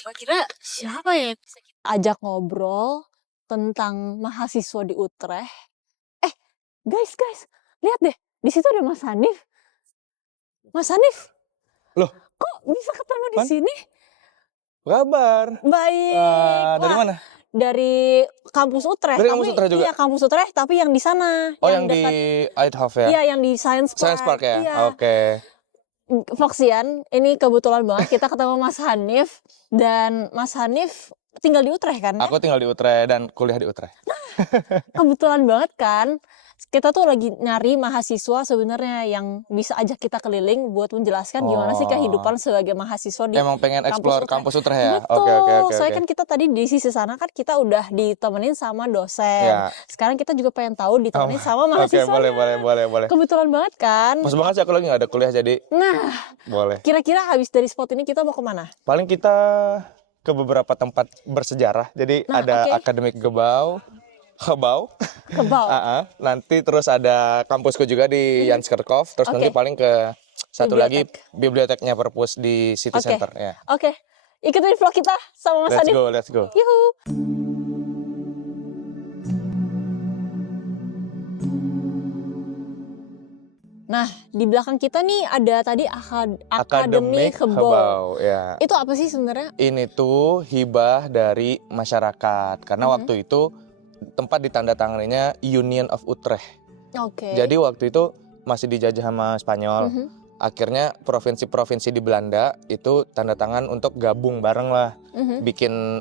Kira-kira siapa ya yang bisa kita ajak ngobrol tentang mahasiswa di Utrecht? Eh, guys, lihat deh, di situ ada Mas Hanif. Mas Hanif, Loh, kok bisa ketemu di Pan? sini? Apa kabar? Baik. Dari Wah, mana? dari kampus Utrecht. Dari kampus Tapi Utrecht juga? iya, kampus Utrecht, tapi yang di sana, Oh, yang yang di dekat. Eindhoven ya? Iya, yang di Science Park. Science Park ya? Iya. Oke. Foxian, ini kebetulan banget kita ketemu Mas Hanif, dan Mas Hanif tinggal di Utrecht kan ya? Aku tinggal di Utrecht dan kuliah di Utrecht. Kebetulan banget kan, kita tuh lagi nyari mahasiswa sebenarnya yang bisa ajak kita keliling buat menjelaskan gimana sih kehidupan sebagai mahasiswa di Emang pengen explore kampus Utrecht ya? Betul, Oke. soalnya kan kita tadi di sisi sana kan kita udah ditemenin sama dosen. Ya. Sekarang kita juga pengen tahu ditemenin sama mahasiswa. Oke, boleh. Kebetulan banget kan. Pas banget sih aku lagi gak ada kuliah jadi Nah, boleh. kira-kira habis dari spot ini kita mau kemana? Paling kita ke beberapa tempat bersejarah. Jadi ada Akademik Gebouw. Nanti terus ada kampusku juga di Jans Kerkhof. Terus nanti paling ke satu lagi biblioteknya Perpus di City Center ya. Oke. Ikutin vlog kita sama Mas Hanif. Let's go. Yuhu. Nah, di belakang kita nih ada tadi Akademik Gebouw. Ya. Itu apa sih sebenarnya? Ini tuh hibah dari masyarakat karena waktu itu tempat ditandatanganinya Union of Utrecht. Oke. Jadi waktu itu masih dijajah sama Spanyol. Akhirnya provinsi-provinsi di Belanda itu tanda tangan untuk gabung bareng lah, bikin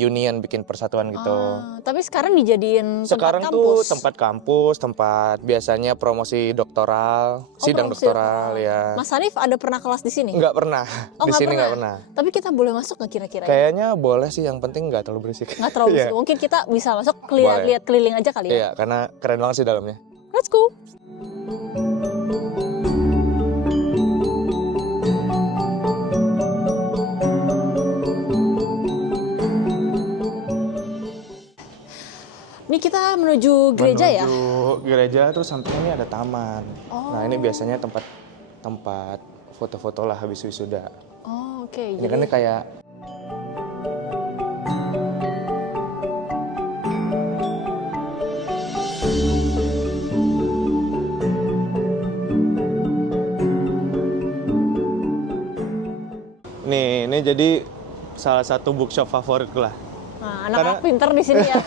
union, bikin persatuan gitu. Tapi sekarang dijadiin sekarang tempat tuh kampus. tempat kampus, tempat biasanya promosi doktoral, sidang doktoral ya. Mas Hanif ada pernah kelas di sini? Nggak pernah. Di sini nggak pernah. Tapi kita boleh masuk nggak kira-kira? Kayaknya boleh sih, yang penting nggak terlalu berisik. Nggak terlalu berisik. Mungkin kita bisa masuk lihat keliling aja kali ya. Iya, karena keren banget sih dalamnya. Let's go. Ini kita menuju gereja ya? Menuju gereja, terus samping ini ada taman. Nah, ini biasanya tempat foto-foto lah habis wisuda. Oh, oke. Ini kan kayak ini jadi salah satu bookshop favorit lah. Nah, anak-anak pinter di sini ya.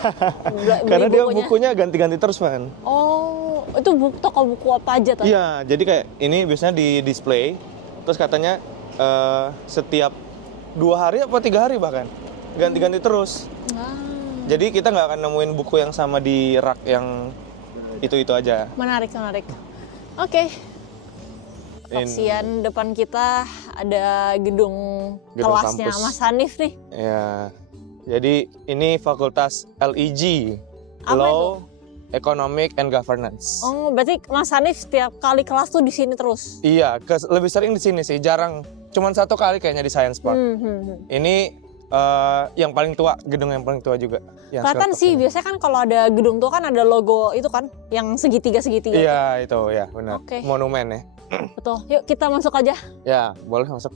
Karena dia bukunya ganti-ganti terus, Man. Oh, itu toko buku apa aja tuh? Iya, jadi kayak ini biasanya di display, terus katanya setiap 2 hari apa 3 hari bahkan ganti-ganti terus. Jadi kita nggak akan nemuin buku yang sama di rak yang itu aja. Menarik. Oke. Foxian, depan kita ada gedung kelasnya kampus Mas Hanif nih. Ya, jadi ini fakultas LEG, apa Law, itu? Economic and Governance. Oh, berarti Mas Hanif setiap kali kelas tuh di sini terus? Iya, lebih sering di sini sih, jarang. Cuman 1 kali kayaknya di Science Park. Ini yang paling tua, gedung yang paling tua juga. Kelihatan sih, biasanya kan kalau ada gedung tuh kan ada logo itu kan, yang segitiga. Iya, itu ya benar. Monumen ya. Betul, yuk kita masuk aja. Ya, boleh masuk.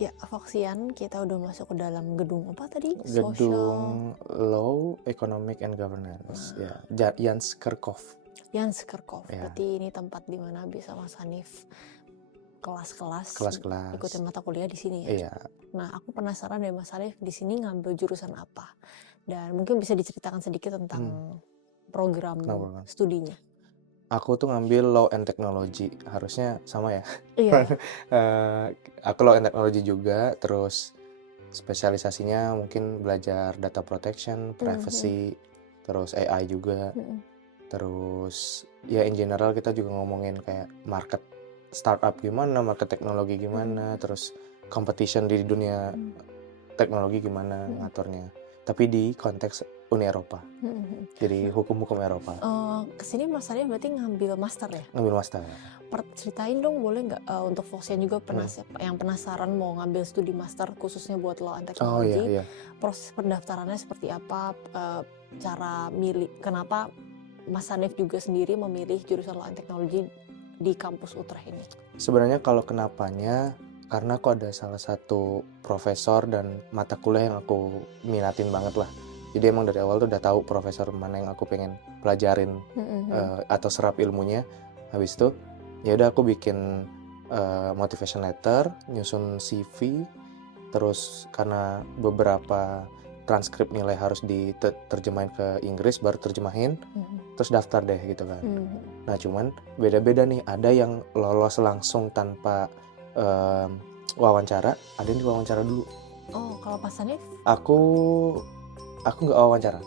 Ya, Foxian, kita udah masuk ke dalam gedung apa tadi? Gedung Law, Economic and Governance. Ya, Jans Kerkhof. Jans Kerkhof. Berarti ini tempat di mana bisa Mas Hanif kelas-kelas ikutin mata kuliah di sini ya. Iya. Nah, aku penasaran deh Mas Hanif di sini ngambil jurusan apa? Dan mungkin bisa diceritakan sedikit tentang program studinya. Aku tuh ngambil Law and Technology, harusnya sama ya. Iya. Aku Law and Technology juga, terus spesialisasinya mungkin belajar data protection, privacy, terus AI juga. Terus ya in general kita juga ngomongin kayak market startup gimana, market teknologi gimana, terus competition di dunia teknologi gimana ngaturnya. Tapi di konteks Uni Eropa. Jadi hukum-hukum Eropa. Kesini Mas Hanif berarti ngambil master ya? Ngambil master. Ceritain dong boleh nggak untuk Foxian juga yang penasaran mau ngambil studi master khususnya buat Law and Technology. Oh, iya. Proses pendaftarannya seperti apa? Cara milih, kenapa Mas Hanif juga sendiri memilih jurusan Law and Technology di kampus Utrecht ini? Sebenarnya kalau kenapanya, karena aku ada salah satu profesor dan mata kuliah yang aku minatin banget lah. Jadi emang dari awal tuh udah tahu profesor mana yang aku pengen pelajarin atau serap ilmunya. Habis itu ya udah aku bikin motivation letter, nyusun CV, terus karena beberapa transkrip nilai harus diterjemahin ke Inggris, baru terjemahin, terus daftar deh gitu kan. Nah cuman beda-beda nih, ada yang lolos langsung tanpa wawancara, ada yang diwawancara dulu. Oh, kalau Mas Hanif? Aku nggak wawancara.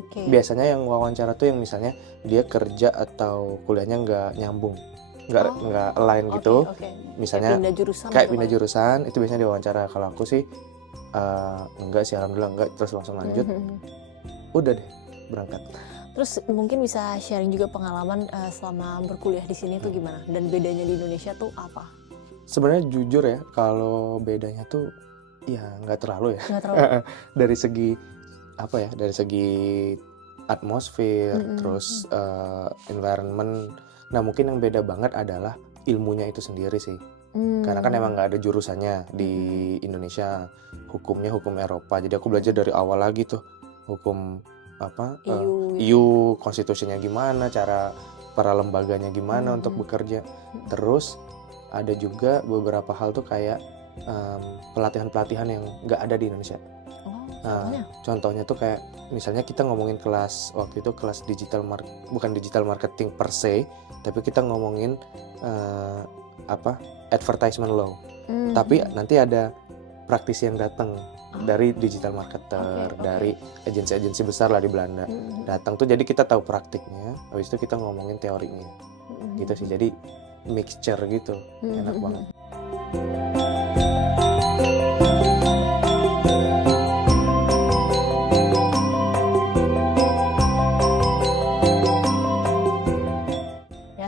Oke. Biasanya yang wawancara tuh yang misalnya dia kerja atau kuliahnya nggak nyambung, nggak align gitu. Oke. Misalnya Pindah jurusan kayak gitu pindah kan? jurusan, itu biasanya diwawancara. Kalau aku sih enggak sih, alhamdulillah enggak, terus langsung lanjut. Udah deh, berangkat. Terus mungkin bisa sharing juga pengalaman selama berkuliah di sini tuh gimana? Dan bedanya di Indonesia tuh apa? Sebenarnya jujur ya, kalau bedanya tuh ya nggak terlalu ya. Nggak terlalu. Dari segi apa ya? Dari segi atmosfer, terus environment. Nah mungkin yang beda banget adalah ilmunya itu sendiri sih. Karena kan emang nggak ada jurusannya di Indonesia, hukumnya hukum Eropa. Jadi aku belajar dari awal lagi tuh hukum apa EU, konstitusinya gimana, cara para lembaganya gimana untuk bekerja. Terus ada juga beberapa hal tuh kayak pelatihan-pelatihan yang nggak ada di Indonesia. Contohnya tuh kayak misalnya kita ngomongin kelas waktu itu kelas bukan digital marketing per se, tapi kita ngomongin advertisement law. Tapi nanti ada praktisi yang datang dari digital marketer, dari agensi-agensi besar lah di Belanda. Datang tuh jadi kita tahu praktiknya, habis itu kita ngomongin teorinya. Gitu sih. Jadi mixture gitu. Enak banget.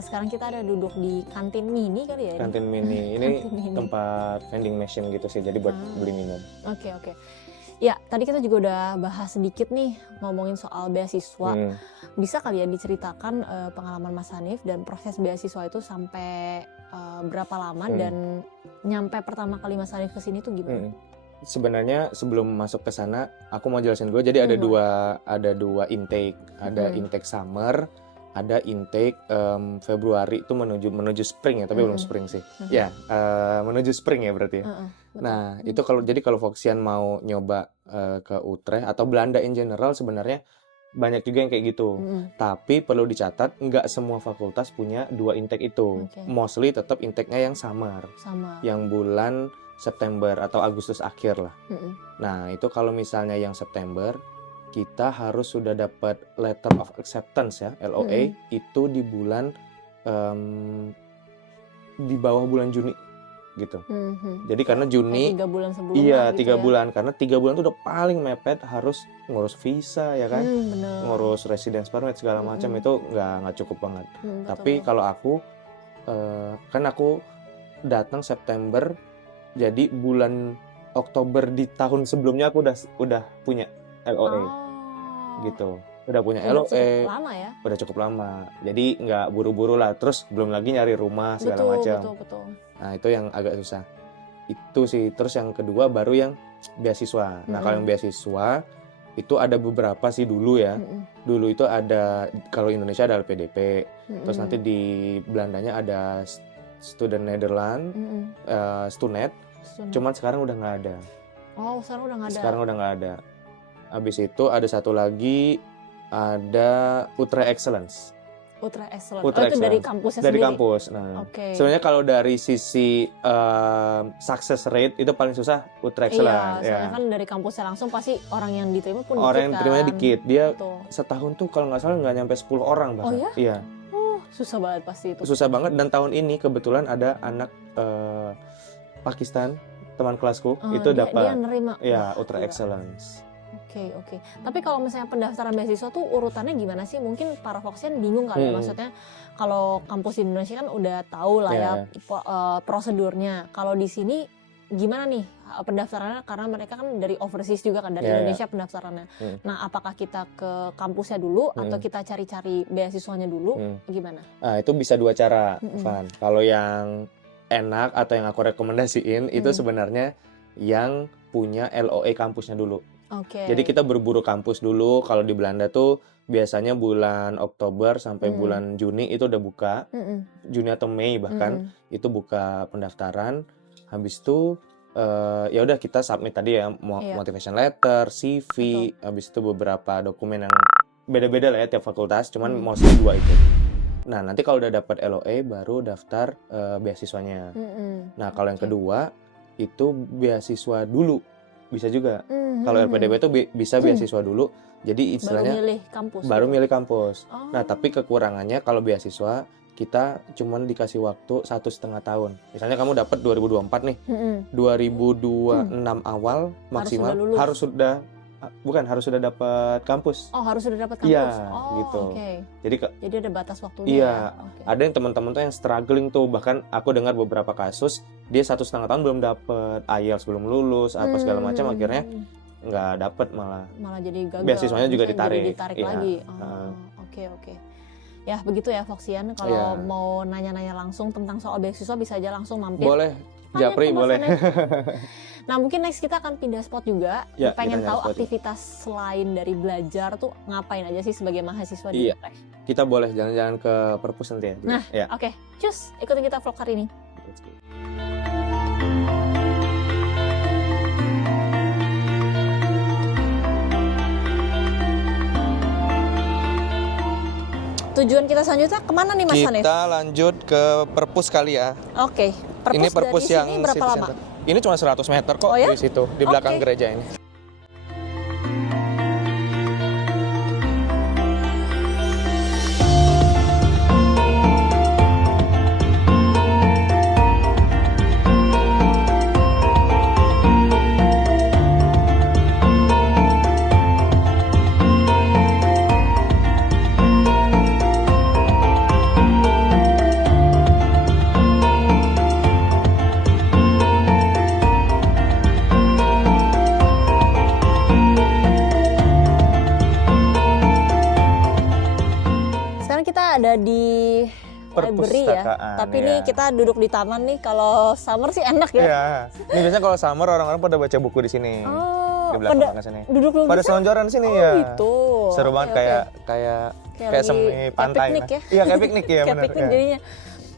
Sekarang kita ada duduk di kantin mini kali ya? Kantin mini, ini tempat vending machine gitu sih, jadi buat beli minum. Oke. Ya, tadi kita juga udah bahas sedikit nih ngomongin soal beasiswa. Bisa kali ya diceritakan pengalaman Mas Hanif dan proses beasiswa itu sampai berapa lama dan nyampe pertama kali Mas Hanif kesini tuh gimana? Sebenarnya sebelum masuk ke sana, aku mau jelasin dulu. Jadi ada dua intake, ada intake summer, ada intake Februari itu menuju spring ya, tapi belum spring sih. Ya, menuju spring ya berarti ya. Nah, itu kalau Foxian mau nyoba ke Utrecht atau Belanda in general sebenarnya banyak juga yang kayak gitu. Tapi perlu dicatat, nggak semua fakultas punya dua intake itu. Mostly tetap intake-nya yang summer. Yang bulan September atau Agustus akhir lah. Nah, itu kalau misalnya yang September, kita harus sudah dapat letter of acceptance ya, LOA, itu di bulan di bawah bulan Juni gitu. Jadi karena Juni 3 bulan sebelumnya. Iya, gitu 3 bulan. Karena 3 bulan itu udah paling mepet, harus ngurus visa ya kan, ngurus residence permit segala macam, itu nggak cukup banget. Tapi kalau aku kan aku datang September, jadi bulan Oktober di tahun sebelumnya aku udah punya LOA. Gitu, udah punya LOA, udah cukup lama, jadi nggak buru-buru lah, terus belum lagi nyari rumah segala macam. Nah itu yang agak susah itu sih. Terus yang kedua baru yang beasiswa. Nah kalau yang beasiswa itu ada beberapa sih dulu ya. Dulu itu ada, kalau Indonesia ada LPDP, terus nanti di Belandanya ada Student Nederland, Stunet. Cuman sekarang udah nggak ada. Sekarang udah nggak ada. Habis itu ada satu lagi, ada Utrecht Excellence. Itu dari kampusnya sendiri? Dari kampus. Nah, sebenarnya kalau dari sisi success rate itu paling susah Utrecht Excellence. Iya, soalnya kan dari kampusnya langsung pasti orang yang diterima pun dikit. Orang yang diterimanya dikit. Dia setahun tuh kalau nggak salah nggak nyampe 10 orang bahkan. Oh ya? Iya. Susah banget pasti itu. Susah banget, dan tahun ini kebetulan ada anak Pakistan, teman kelasku, itu dapat. Dia nerima. Ya, Utrecht Excellence. Oke. Tapi kalau misalnya pendaftaran beasiswa tuh urutannya gimana sih? Mungkin para Foxian bingung kali ya, maksudnya kalau kampus di Indonesia kan udah tahu lah ya prosedurnya. Kalau di sini gimana nih pendaftarannya, karena mereka kan dari overseas juga kan, dari Iya, iya. Indonesia pendaftarannya. Nah, apakah kita ke kampusnya dulu atau kita cari-cari beasiswanya dulu, gimana? Nah, itu bisa dua cara, Mm-mm. Van. Kalau yang enak atau yang aku rekomendasiin itu sebenarnya yang punya LOE kampusnya dulu. Oke. Jadi kita berburu kampus dulu. Kalau di Belanda tuh biasanya bulan Oktober sampai bulan Juni itu udah buka. Juni atau Mei bahkan itu buka pendaftaran. Habis itu ya udah kita submit tadi ya Iya. motivation letter, CV, habis itu beberapa dokumen yang beda-beda lah ya tiap fakultas, cuman mostly 2 itu. Nah, nanti kalau udah dapat LOE baru daftar beasiswanya. Nah, kalau yang Oke. kedua itu beasiswa dulu. Bisa juga. Kalau LPDP itu bisa beasiswa dulu. Jadi Baru istilahnya milih kampus. baru gitu. milih kampus. Oh. Nah, tapi kekurangannya kalau beasiswa kita cuman dikasih waktu 1,5 tahun. Misalnya kamu dapat 2024 nih, 2026 awal maksimal lulus. harus sudah dapat kampus. Oh, harus sudah dapat kampus. Iya, Oh, gitu. oke. Jadi ada batas waktunya. iya, ya? Oke. ada yang teman-teman tuh yang struggling tuh, bahkan aku dengar beberapa kasus dia 1,5 tahun belum dapet IELTS, belum lulus apa segala macam, akhirnya nggak dapet malah jadi gagal. beasiswanya juga Maksudnya jadi ditarik. ditarik Iya. lagi. Oke. Ya begitu ya Foxian, kalau Iya. mau nanya-nanya langsung tentang soal beasiswa bisa aja langsung mampir. Boleh, Tanya Japri ke Mas boleh. Hanif. Nah, mungkin next kita akan pindah spot juga. Ya, Pengen kita tahu nyari spot. aktivitas selain dari belajar tuh ngapain aja sih sebagai mahasiswa di Iya. Utrecht. Kita boleh jalan-jalan ke perpus nanti ya. Nah, ya. Oke, cus ikutin kita vlog hari ini. Tujuan kita selanjutnya kemana nih Mas Hanif? Kita lanjut ke perpus kali ya. Oke, perpus Ini perpus dari yang sini berapa city lama? center. Ini cuma 100 meter kok Oh ya? dari situ, di belakang Oke. gereja ini. Sekarang kita ada di library ya. Perpustakaan, Tapi ini ya. kita duduk di taman nih. Kalau summer sih enak ya. Iya. Ini biasanya kalau summer orang-orang pada baca buku di sini. Oh, Di belakang pada belakang sini. duduk-duduk Pada bisa? selonjoran sini Oh, ya. gitu. Seru banget Oke, kayak oke. kayak lagi- semi kayak pantai. piknik lah. ya. Iya, kayak piknik ya Kayak benar. piknik Ya. jadinya.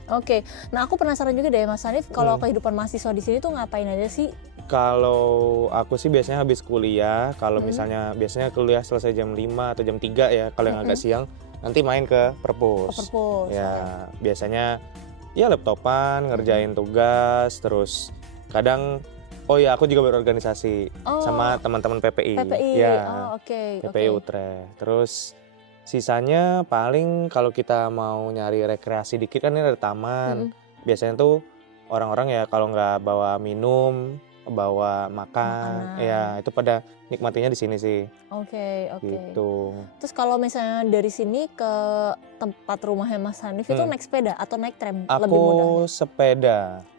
Oke, nah aku penasaran juga deh Mas Hanif, kalau kehidupan mahasiswa di sini tuh ngapain aja sih? Kalau aku sih biasanya habis kuliah, kalau misalnya biasanya kuliah selesai jam 5 atau jam 3 ya, kalau yang agak siang nanti main ke perpus. Perpus. Ya, biasanya ya laptopan, ngerjain tugas, terus kadang oh ya aku juga berorganisasi Oh. sama teman-teman PPI. PPI. Ya, Oh, oke. PPI Utrecht. Terus sisanya paling kalau kita mau nyari rekreasi dikit kan ini ada taman. Biasanya tuh orang-orang ya kalau nggak bawa minum, bawa makan, Makanan. ya itu pada nikmatinya di sini sih. Oke. Gitu. Terus kalau misalnya dari sini ke tempat rumahnya Mas Hanif itu naik sepeda atau naik tram lebih mudah? Aku sepeda.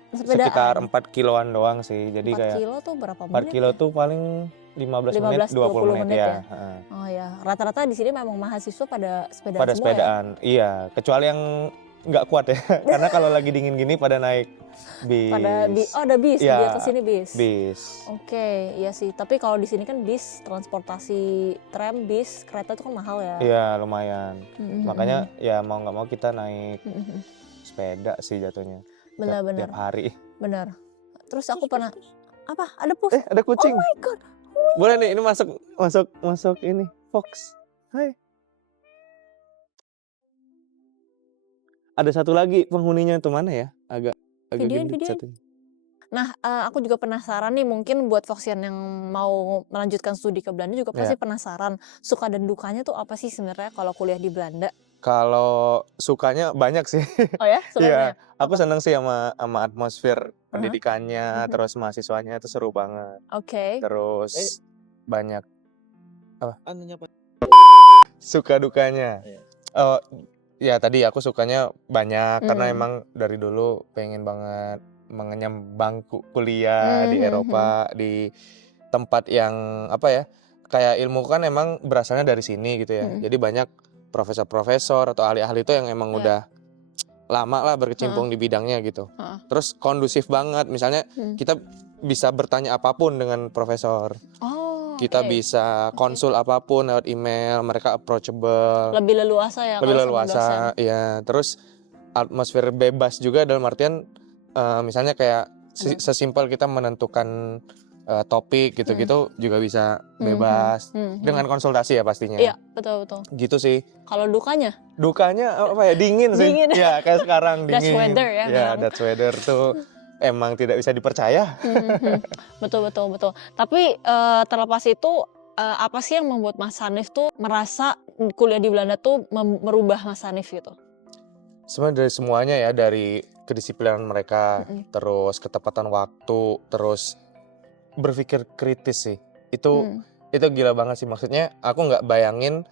Sepedaan. Sekitar 4 kiloan doang sih. Jadi 4 kayak kilo tuh berapa 4 menit? kilo tuh paling 15 menit, 20 menit ya. Heeh. Oh ya, rata-rata di sini memang mahasiswa pada sepedaan Pada semua sepedaan. Iya, kecuali yang nggak kuat ya. Karena kalau lagi dingin gini pada naik bis. Ada bis di Iya, atas sini bis. Bis. Oke, iya sih. Tapi kalau di sini kan bis, transportasi tram, bis, kereta itu kan mahal ya. Iya, lumayan. Mm-mm. Makanya ya mau nggak mau kita naik Mm-mm. sepeda sih jatuhnya. Benar-benar. Tiap hari. Benar. Terus aku pernah apa? Ada puff. Ada kucing. Oh my god. Boleh nih, ini masuk ini. Fox. Hai. Ada satu lagi penghuninya tuh mana ya? Agak Videoin. gendut satunya. Nah, aku juga penasaran nih, mungkin buat Foxian yang mau melanjutkan studi ke Belanda juga pasti penasaran suka dan dukanya tuh apa sih sebenarnya kalau kuliah di Belanda? Kalau sukanya banyak sih. Oh ya, Iya, sukanya? aku seneng sih sama atmosfer pendidikannya, terus mahasiswanya itu seru banget. Oke. Terus banyak Anunya apa? suka dukanya. Iya. Ya tadi aku sukanya banyak karena Hmm. emang dari dulu pengen banget mengenyam bangku kuliah di Eropa, di tempat yang apa ya, kayak ilmu kan emang berasalnya dari sini gitu ya. Jadi banyak profesor-profesor atau ahli-ahli itu yang emang udah lama lah berkecimpung di bidangnya gitu. Terus kondusif banget, misalnya kita bisa bertanya apapun dengan profesor. Kita bisa konsul apapun lewat email, mereka approachable. Lebih leluasa ya Lebih kalau sama leluasa, dosen. ya. Terus atmosfer bebas juga dalam artian misalnya kayak sesimpel kita menentukan topik gitu-gitu juga bisa bebas dengan konsultasi ya pastinya. Iya, betul. Gitu sih. Kalau dukanya? Dukanya apa ya? Dingin sih. Dingin. Ya kayak sekarang dingin. Dutch weather ya. Ya, Dutch weather tuh emang tidak bisa dipercaya. Betul. Tapi terlepas itu apa sih yang membuat Mas Hanif tuh merasa kuliah di Belanda tuh merubah Mas Hanif gitu? Sebenarnya dari semuanya ya, dari kedisiplinan mereka, terus ketepatan waktu, terus berpikir kritis sih. Itu gila banget sih, maksudnya aku nggak bayangin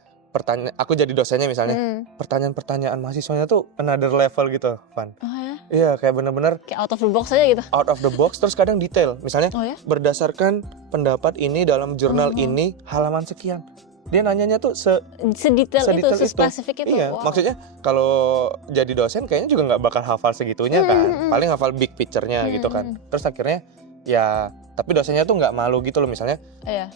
aku jadi dosennya misalnya, pertanyaan-pertanyaan mahasiswanya tuh another level gitu, Van. Oh ya? Iya, kayak bener-bener Kayak out of the box aja gitu? out of the box, terus kadang detail. Misalnya, Oh ya? berdasarkan pendapat ini dalam jurnal ini, halaman sekian. Dia nanyanya tuh sedetail itu, sespesifik itu. Iya, maksudnya kalau jadi dosen kayaknya juga nggak bakal hafal segitunya kan. Paling hafal big picture-nya gitu kan. Terus akhirnya ya, tapi dosennya tuh nggak malu gitu loh, misalnya,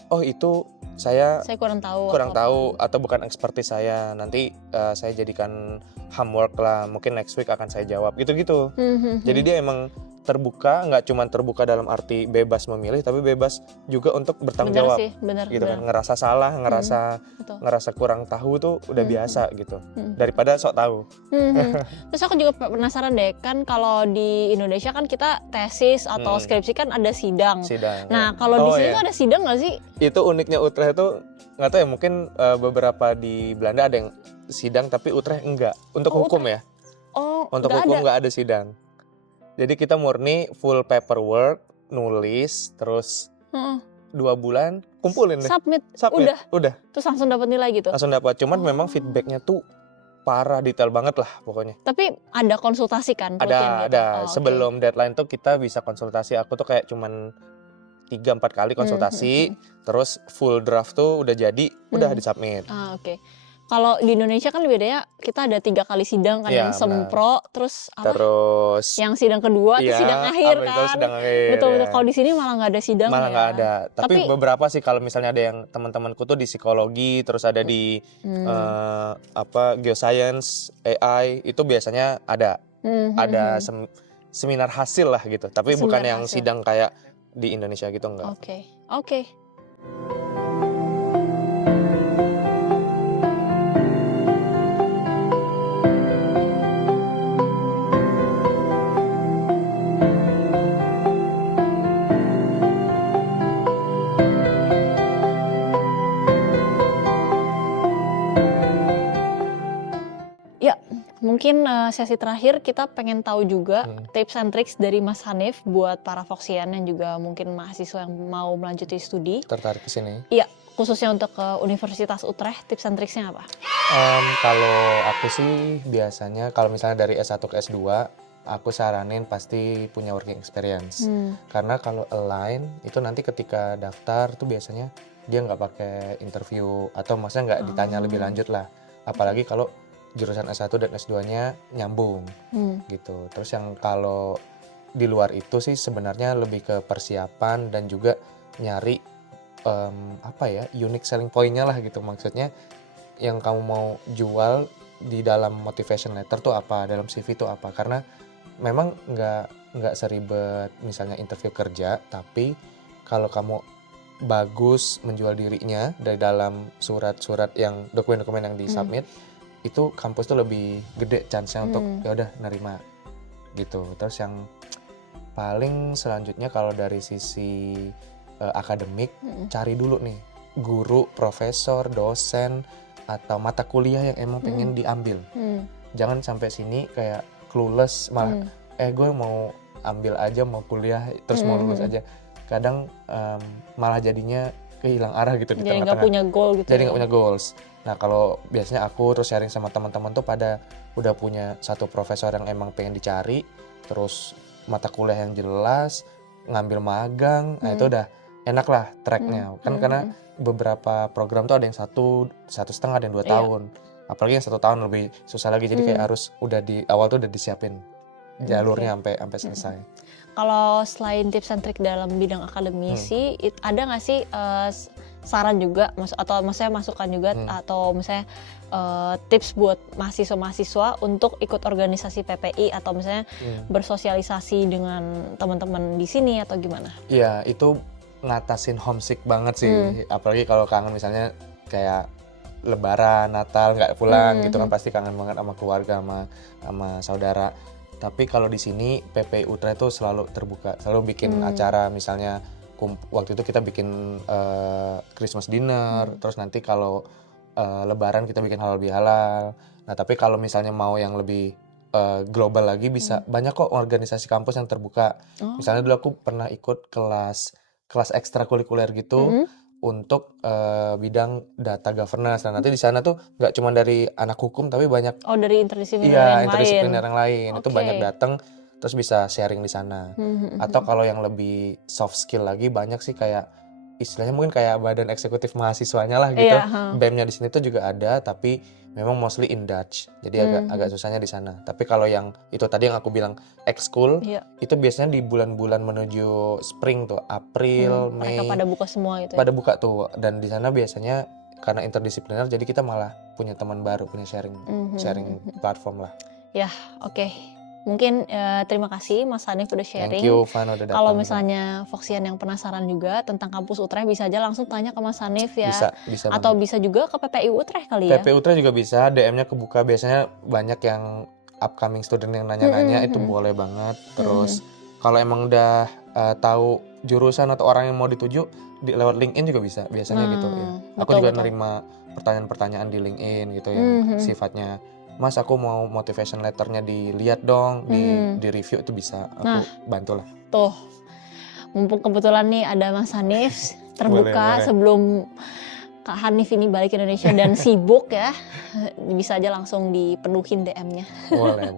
oh itu saya kurang tahu atau bukan expertise saya, nanti saya jadikan homework lah, mungkin next week akan saya jawab gitu-gitu. Jadi dia emang terbuka, nggak cuma terbuka dalam arti bebas memilih, tapi bebas juga untuk bertanggung jawab. Bener sih, gitu kan, ngerasa salah, ngerasa kurang tahu tuh udah biasa gitu, daripada sok tahu. Terus aku juga penasaran deh, kan kalau di Indonesia kan kita tesis atau skripsi kan ada sidang. Nah kalau di sini tuh ada sidang nggak sih? Itu uniknya Utrecht itu, nggak tahu ya, mungkin beberapa di Belanda ada yang sidang tapi Utrecht enggak. Untuk hukum ya. Untuk hukum nggak ada sidang. Jadi kita murni full paperwork, nulis, terus 2 bulan kumpulin deh. Submit. Udah. Terus langsung dapat nilai gitu? Langsung dapat. Cuman memang feedbacknya tuh parah, detail banget lah pokoknya. Tapi ada konsultasi kan? Ada. Sebelum deadline tuh kita bisa konsultasi. Aku tuh kayak cuman 3-4 kali konsultasi, terus full draft tuh udah jadi, udah disubmit. Oke. Kalau di Indonesia kan bedanya kita ada 3 kali sidang kan, yang sempro, terus apa? Terus yang sidang kedua, terus sidang akhir kan. Sidang akhir, betul. Kalau di sini malah nggak ada sidang. Malah nggak ada. Tapi beberapa sih, kalau misalnya ada yang teman-temanku tuh di psikologi, terus ada di geoscience, AI, itu biasanya ada seminar hasil lah gitu. Tapi bukan yang sidang kayak di Indonesia gitu, enggak. Oke. Mungkin sesi terakhir kita pengen tahu juga tips and tricks dari Mas Hanif buat para Foxian yang juga mungkin mahasiswa yang mau melanjuti studi. Tertarik ke sini? Iya, khususnya untuk ke Universitas Utrecht, tips and tricksnya apa? Kalau aku sih biasanya kalau misalnya dari S1 ke S2, aku saranin pasti punya working experience. Karena kalau align itu nanti ketika daftar tuh biasanya dia nggak pakai interview atau maksudnya nggak ditanya lebih lanjut lah. Apalagi kalau jurusan S1 dan S2-nya nyambung gitu. Terus yang kalau di luar itu sih sebenarnya lebih ke persiapan dan juga nyari unique selling point-nya lah gitu. Maksudnya yang kamu mau jual di dalam motivation letter tuh apa, dalam CV tuh apa. Karena memang nggak seribet misalnya interview kerja, tapi kalau kamu bagus menjual dirinya dari dalam surat-surat yang dokumen-dokumen yang disubmit, itu kampus tuh lebih gede chance-nya untuk ya udah nerima gitu. Terus yang paling selanjutnya kalau dari sisi akademik, cari dulu nih guru, profesor, dosen atau mata kuliah yang emang pengen diambil. Jangan sampai sini kayak clueless, malah gue mau ambil aja, mau kuliah terus mau lulus aja. Kadang malah jadinya kehilang arah gitu di tengah-tengah. Jadi nggak punya goal gitu. Jadi nggak punya goals. Nah kalau biasanya aku terus sharing sama teman-teman tuh pada udah punya satu profesor yang emang pengen dicari, terus mata kuliah yang jelas, ngambil magang, nah itu udah enak lah tracknya. Kan karena beberapa program tuh ada yang 1,5, ada yang 2 Iya. tahun. Apalagi yang 1 tahun lebih susah lagi, jadi kayak harus udah di awal tuh udah disiapin jalurnya sampai selesai. Kalau selain tips and trik dalam bidang akademisi, ada nggak sih saran juga, atau maksudnya masukan juga, atau misalnya tips buat mahasiswa-mahasiswa untuk ikut organisasi PPI atau misalnya bersosialisasi dengan teman-teman di sini atau gimana? Iya, itu ngatasin homesick banget sih, apalagi kalau kangen misalnya kayak Lebaran, Natal nggak pulang gitu kan, pasti kangen banget sama keluarga, sama saudara. Tapi kalau di sini PPI Utreh itu selalu terbuka, selalu bikin acara, misalnya waktu itu kita bikin Christmas dinner, terus nanti kalau Lebaran kita bikin halal bihalal. Nah tapi kalau misalnya mau yang lebih global lagi, bisa banyak kok organisasi kampus yang terbuka. Misalnya dulu aku pernah ikut kelas ekstrakurikuler gitu untuk bidang data governance. Nah nanti di sana tuh nggak cuma dari anak hukum tapi banyak Dari interdisipliner iya yang interdisipliner lain. yang lain. Itu Oke. banyak datang terus bisa sharing di sana. Atau kalau yang lebih soft skill lagi, banyak sih kayak istilahnya mungkin kayak badan eksekutif mahasiswanya lah gitu. Iya, BEM-nya di sini tuh juga ada, tapi memang mostly in Dutch. Jadi agak susahnya di sana. Tapi kalau yang itu tadi yang aku bilang ekskul, Iya. itu biasanya di bulan-bulan menuju spring tuh, April, Mei. Mereka pada buka semua itu. Pada buka tuh, dan di sana biasanya karena interdisipliner jadi kita malah punya teman baru, punya sharing platform lah. Ya, oke. Mungkin terima kasih Mas Hanif udah sharing. Thank you Van udah datang. Kalau misalnya Foxian yang penasaran juga tentang kampus Utrecht, bisa aja langsung tanya ke Mas Hanif ya. Bisa Atau banget. bisa juga ke PPI Utrecht kali ya. PPI Utrecht juga bisa, DM-nya kebuka, biasanya banyak yang upcoming student yang nanya-nanya, itu boleh banget. Terus kalau emang udah tahu jurusan atau orang yang mau dituju, lewat LinkedIn juga bisa biasanya gitu ya. Aku juga nerima pertanyaan-pertanyaan di LinkedIn gitu yang sifatnya, Mas aku mau motivation letternya dilihat dong, di review, itu bisa, aku bantu lah. Tuh, mumpung kebetulan nih ada Mas Hanif terbuka Boleh. sebelum Kak Hanif ini balik ke Indonesia dan sibuk ya, bisa aja langsung dipenuhin DM-nya. Boleh.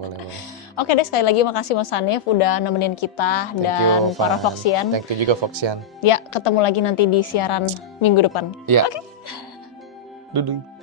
Oke deh, sekali lagi makasih Mas Hanif udah nemenin kita. Thank dan you, para Van. Foxian. Thank you juga Foxian. Ya, ketemu lagi nanti di siaran minggu depan. Iya. Oke. Dudu.